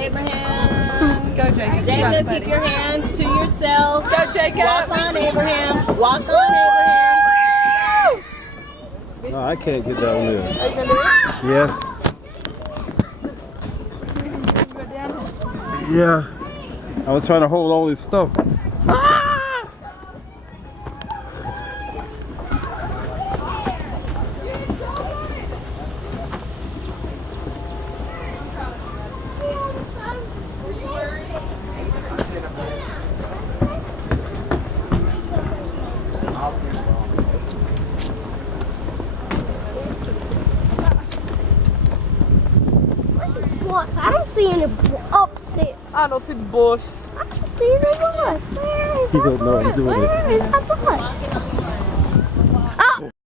Abraham. Go, Jacob. Jacob, keep your hands to yourself. Go, Jacob. Walk on, Abraham. Walk on, Abraham. No, I can't get down there. Are you gonna do it? Yes. Go down. Yeah. I was trying to hold all this stuff. Boss, I don't see any up there. I don't see the bush. I don't see any bus. Where is He our don't know I'm bus? doing it. Where is our bus?